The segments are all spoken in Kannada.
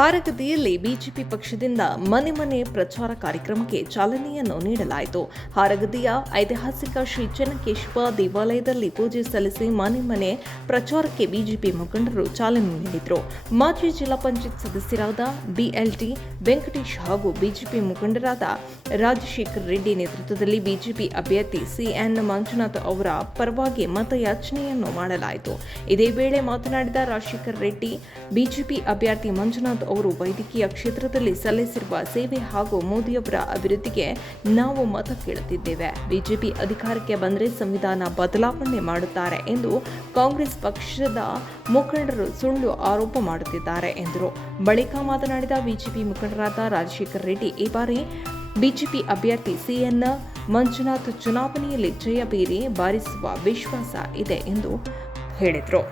ಹಾರಗದಿಯಲ್ಲಿ ಬಿಜೆಪಿ ಪಕ್ಷದಿಂದ ಮನೆ ಮನೆ ಪ್ರಚಾರ ಕಾರ್ಯಕ್ರಮಕ್ಕೆ ಚಾಲನೆಯನ್ನು ನೀಡಲಾಯಿತು. ಹಾರಗದಿಯ ಐತಿಹಾಸಿಕ ಶ್ರೀ ಚೆನ್ನಕೇಶವ ದೇವಾಲಯದಲ್ಲಿ ಪೂಜೆ ಸಲ್ಲಿಸಿ ಮನೆ ಮನೆ ಪ್ರಚಾರಕ್ಕೆ ಬಿಜೆಪಿ ಮುಖಂಡರು ಚಾಲನೆ ನೀಡಿದರು. ಮಾಜಿ ಜಿಲ್ಲಾ ಪಂಚಾಯತ್ ಸದಸ್ಯರಾದ ಬಿಎಲ್ಟಿ ವೆಂಕಟೇಶ್ ಹಾಗೂ ಬಿಜೆಪಿ ಮುಖಂಡರಾದ ರಾಜಶೇಖರ್ ರೆಡ್ಡಿ ನೇತೃತ್ವದಲ್ಲಿ ಬಿಜೆಪಿ ಅಭ್ಯರ್ಥಿ ಸಿಎನ್ ಮಂಜುನಾಥ್ ಅವರ ಪರವಾಗಿ ಮತಯಾಚನೆಯನ್ನು ಮಾಡಲಾಯಿತು. ಇದೇ ವೇಳೆ ಮಾತನಾಡಿದ ರಾಜಶೇಖರ್ ರೆಡ್ಡಿ, ಬಿಜೆಪಿ ಅಭ್ಯರ್ಥಿ ಮಂಜುನಾಥ್ ಅವರು ವೈದ್ಯಕೀಯ ಕ್ಷೇತ್ರದಲ್ಲಿ ಸಲ್ಲಿಸಿರುವ ಸೇವೆ ಹಾಗೂ ಮೋದಿಯವರ ಅಭಿವೃದ್ಧಿಗೆ ನಾವು ಮತ ಕೇಳುತ್ತಿದ್ದೇವೆ. ಬಿಜೆಪಿ ಅಧಿಕಾರಕ್ಕೆ ಬಂದರೆ ಸಂವಿಧಾನ ಬದಲಾವಣೆ ಮಾಡುತ್ತಾರೆ ಎಂದು ಕಾಂಗ್ರೆಸ್ ಪಕ್ಷದ ಮುಖಂಡರು ಸುಳ್ಳು ಆರೋಪ ಮಾಡುತ್ತಿದ್ದಾರೆ ಎಂದರು. ಬಳಿಕ ಮಾತನಾಡಿದ ಬಿಜೆಪಿ ಮುಖಂಡರಾದ ರಾಜಶೇಖರ್ ರೆಡ್ಡಿ, ಈ ಬಾರಿ ಬಿಜೆಪಿ ಅಭ್ಯರ್ಥಿ ಸಿಎನ್ ಮಂಜುನಾಥ್ ಚುನಾವಣೆಯಲ್ಲಿ ಜಯ ಬೀರಿ ಬಾರಿಸುವ ವಿಶ್ವಾಸ ಇದೆ ಎಂದು ಹೇಳಿದರು.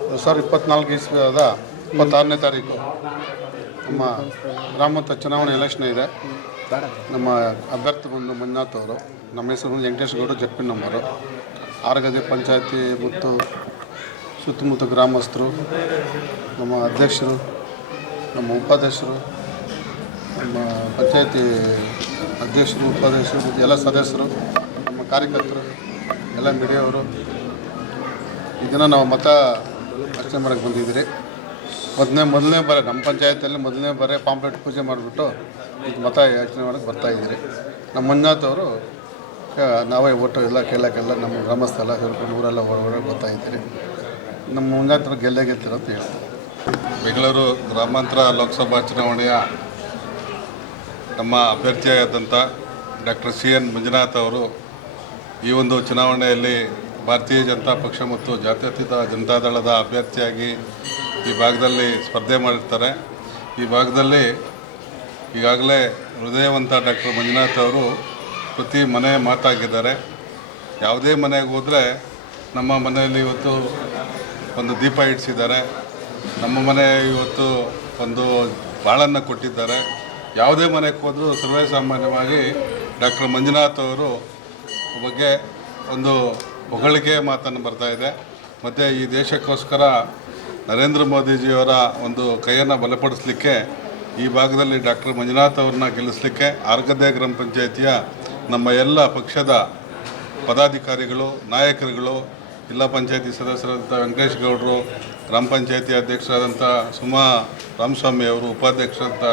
2024 ಇಸ್ವಿಯಾದ 26ನೇ ತಾರೀಕು ನಮ್ಮ ಗ್ರಾಮ ಮಟ್ಟದ ಚುನಾವಣೆ ಎಲೆಕ್ಷನ್ ಇದೆ. ನಮ್ಮ ಅಭ್ಯರ್ಥಿ ಬಂದು ಮಂಜುನಾಥ್ ಅವರು, ನಮ್ಮ ಹೆಸರು ವೆಂಕಟೇಶ್ ಗೌಡ, ಜಪ್ಪಿ ನಂಬರು. ಹಾರಗದಿ ಪಂಚಾಯತಿ ಮತ್ತು ಸುತ್ತಮುತ್ತ ಗ್ರಾಮಸ್ಥರು, ನಮ್ಮ ಅಧ್ಯಕ್ಷರು, ನಮ್ಮ ಉಪಾಧ್ಯಕ್ಷರು, ನಮ್ಮ ಪಂಚಾಯತಿ ಅಧ್ಯಕ್ಷರು, ಉಪಾಧ್ಯಕ್ಷರು ಮತ್ತು ಎಲ್ಲ ಸದಸ್ಯರು, ನಮ್ಮ ಕಾರ್ಯಕರ್ತರು, ಎಲ್ಲ ಮೀಡಿಯಾವರು, ಇದನ್ನು ನಾವು ಮತ ಅರ್ಚನೆ ಮಾಡೋಕ್ಕೆ ಬಂದಿದ್ದೀರಿ. ಮೊದಲನೇ ಬಾರಿ ನಮ್ಮ ಪಂಚಾಯತಿಯಲ್ಲಿ ಮೊದಲನೇ ಬಾರಿ ಪಾಂಪ್ಲೆಟ್ ಪೂಜೆ ಮಾಡಿಬಿಟ್ಟು ಇದು ಮತ ಯಾಚನೆ ಮಾಡೋಕ್ಕೆ ಬರ್ತಾಯಿದ್ದೀರಿ. ನಮ್ಮ ಮಂಜುನಾಥ್ ಅವರು ನಾವೇ ಒಟ್ಟು ಎಲ್ಲ ಕೇಳೋಕ್ಕೆಲ್ಲ ನಮ್ಮ ಗ್ರಾಮಸ್ಥೆಲ್ಲ ಹೇಳ್ಕೊಂಡು ಊರೆಲ್ಲ ಹೊರಗಡೆ ಬರ್ತಾಯಿದ್ದೀರಿ. ನಮ್ಮ ಮಂಜುನಾಥ್ ಅವರು ಗೆಲ್ತಿರೋ ಅಂತ ಹೇಳ್ತಾರೆ. ಬೆಂಗಳೂರು ಗ್ರಾಮಾಂತರ ಲೋಕಸಭಾ ಚುನಾವಣೆಯ ನಮ್ಮ ಅಭ್ಯರ್ಥಿಯಾದಂಥ ಡಾಕ್ಟರ್ ಸಿಎನ್ ಮಂಜುನಾಥ್ ಅವರು ಈ ಒಂದು ಚುನಾವಣೆಯಲ್ಲಿ ಭಾರತೀಯ ಜನತಾ ಪಕ್ಷ ಮತ್ತು ಜಾತ್ಯತೀತ ಜನತಾದಳದ ಅಭ್ಯರ್ಥಿಯಾಗಿ ಈ ಭಾಗದಲ್ಲಿ ಸ್ಪರ್ಧೆ ಮಾಡಿರ್ತಾರೆ. ಈ ಭಾಗದಲ್ಲಿ ಈಗಾಗಲೇ ಹೃದಯವಂತ ಡಾಕ್ಟರ್ ಮಂಜುನಾಥ್ ಅವರು ಪ್ರತಿ ಮನೆ ಮಾತಾಗಿದ್ದಾರೆ. ಯಾವುದೇ ಮನೆಗೆ ಹೋದರೆ ನಮ್ಮ ಮನೆಯಲ್ಲಿ ಇವತ್ತು ಒಂದು ದೀಪ ಇಡಿಸಿದ್ದಾರೆ, ನಮ್ಮ ಮನೆ ಇವತ್ತು ಒಂದು ಬಾಳನ್ನು ಕೊಟ್ಟಿದ್ದಾರೆ. ಯಾವುದೇ ಮನೆಗೆ ಹೋದರೂ ಸರ್ವೇ ಸಾಮಾನ್ಯವಾಗಿ ಡಾಕ್ಟರ್ ಮಂಜುನಾಥ್ ಅವರು ಬಗ್ಗೆ ಒಂದು ಹೊಗಳಿಕೆ ಮಾತನ್ನು ಬರ್ತಾಯಿದೆ. ಮತ್ತು ಈ ದೇಶಕ್ಕೋಸ್ಕರ ನರೇಂದ್ರ ಮೋದಿಜಿಯವರ ಒಂದು ಕೈಯನ್ನು ಬಲಪಡಿಸಲಿಕ್ಕೆ ಈ ಭಾಗದಲ್ಲಿ ಡಾಕ್ಟರ್ ಮಂಜುನಾಥ್ ಅವ್ರನ್ನ ಗೆಲ್ಲಿಸಲಿಕ್ಕೆ ಹಾರಗದ್ದೆ ಗ್ರಾಮ ಪಂಚಾಯಿತಿಯ ನಮ್ಮ ಎಲ್ಲ ಪಕ್ಷದ ಪದಾಧಿಕಾರಿಗಳು, ನಾಯಕರುಗಳು, ಜಿಲ್ಲಾ ಪಂಚಾಯತಿ ಸದಸ್ಯರಾದಂಥ ವೆಂಕಟೇಶ್ ಗೌಡರು, ಗ್ರಾಮ ಪಂಚಾಯತಿ ಅಧ್ಯಕ್ಷರಾದಂಥ ಸುಮಾ ರಾಮಸ್ವಾಮಿ ಅವರು, ಉಪಾಧ್ಯಕ್ಷರಾದಂಥ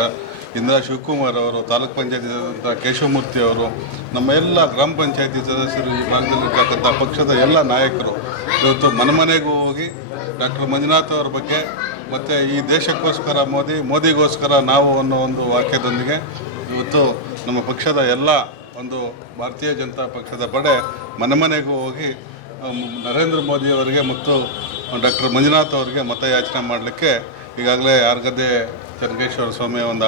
ಇಂದಿರಾ ಶಿವಕುಮಾರ್ ಅವರು, ತಾಲೂಕ್ ಪಂಚಾಯತಿ ಆದಂಥ ಕೇಶವಮೂರ್ತಿ ಅವರು, ನಮ್ಮ ಎಲ್ಲ ಗ್ರಾಮ ಪಂಚಾಯತಿ ಸದಸ್ಯರು, ಈ ಭಾಗದಲ್ಲಿರ್ತಕ್ಕಂಥ ಪಕ್ಷದ ಎಲ್ಲ ನಾಯಕರು ಇವತ್ತು ಮನೆಗೂ ಹೋಗಿ ಡಾಕ್ಟರ್ ಮಂಜುನಾಥ್ ಅವರ ಬಗ್ಗೆ ಮತ್ತು ಈ ದೇಶಕ್ಕೋಸ್ಕರ ಮೋದಿಗೋಸ್ಕರ ನಾವು ಅನ್ನೋ ಒಂದು ವಾಕ್ಯದೊಂದಿಗೆ ಇವತ್ತು ನಮ್ಮ ಪಕ್ಷದ ಎಲ್ಲ ಒಂದು ಭಾರತೀಯ ಜನತಾ ಪಕ್ಷದ ಪಡೆ ಮನೆಗೂ ಹೋಗಿ ನರೇಂದ್ರ ಮೋದಿಯವರಿಗೆ ಮತ್ತು ಡಾಕ್ಟರ್ ಮಂಜುನಾಥ್ ಅವರಿಗೆ ಮತಯಾಚನೆ ಮಾಡಲಿಕ್ಕೆ ಈಗಾಗಲೇ ಹಾರಗದ್ದೆ ಚೆನ್ನಕೇಶವ ಸ್ವಾಮಿಯ ಒಂದು